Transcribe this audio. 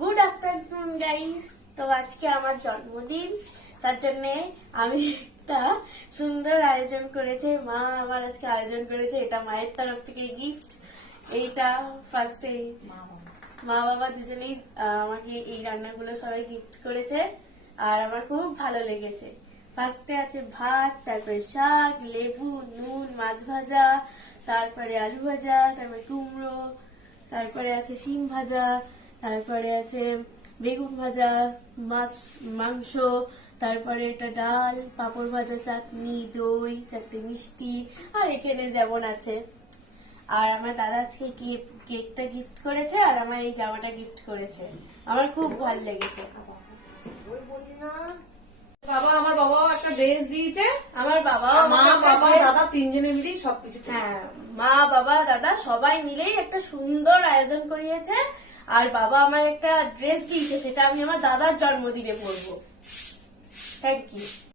Good afternoon guys. তো আজকে আমার জন্মদিন, তার জন্য আমি একটা সুন্দর আয়োজন করেছে মা। আমার আজকে আয়োজন করেছে, এটা মায়ের তরফ থেকে গিফট। এইটা ফার্স্টে মা বাবা দুজনেই আমাকে এই রান্নাগুলো সবাই গিফট করেছে, আর আমার খুব ভালো লেগেছে। ফার্স্টে আছে ভাত, তারপরে শাক, লেবু, নুন, মাছ ভাজা, তারপরে আলু ভাজা, তারপরে কুমড়ো, তারপরে আছে শিম ভাজা, তারপরে আছে বেগুন ভাজা, মাংস, তারপরে একটা ডাল, পাঁপড় ভাজা, চাটনি, দই, চারটে মিষ্টি, আর এখানে যেমন আছে। আর আমার দাদা আজকে কেকটা গিফট করেছে, আর আমার এই জামাটা গিফট করেছে। আমার খুব ভালো লেগেছে। আমার বাবাও একটা ড্রেস দিয়েছে। আমার বাবাও, মা বাবা দাদা তিনজনে মিলেই সবকিছু। হ্যাঁ, মা বাবা দাদা সবাই মিলেই একটা সুন্দর আয়োজন করিয়েছে। আর বাবা আমার একটা ড্রেস দিয়েছে, সেটা আমি আমার দাদার জন্মদিনে পরবো। Thank you.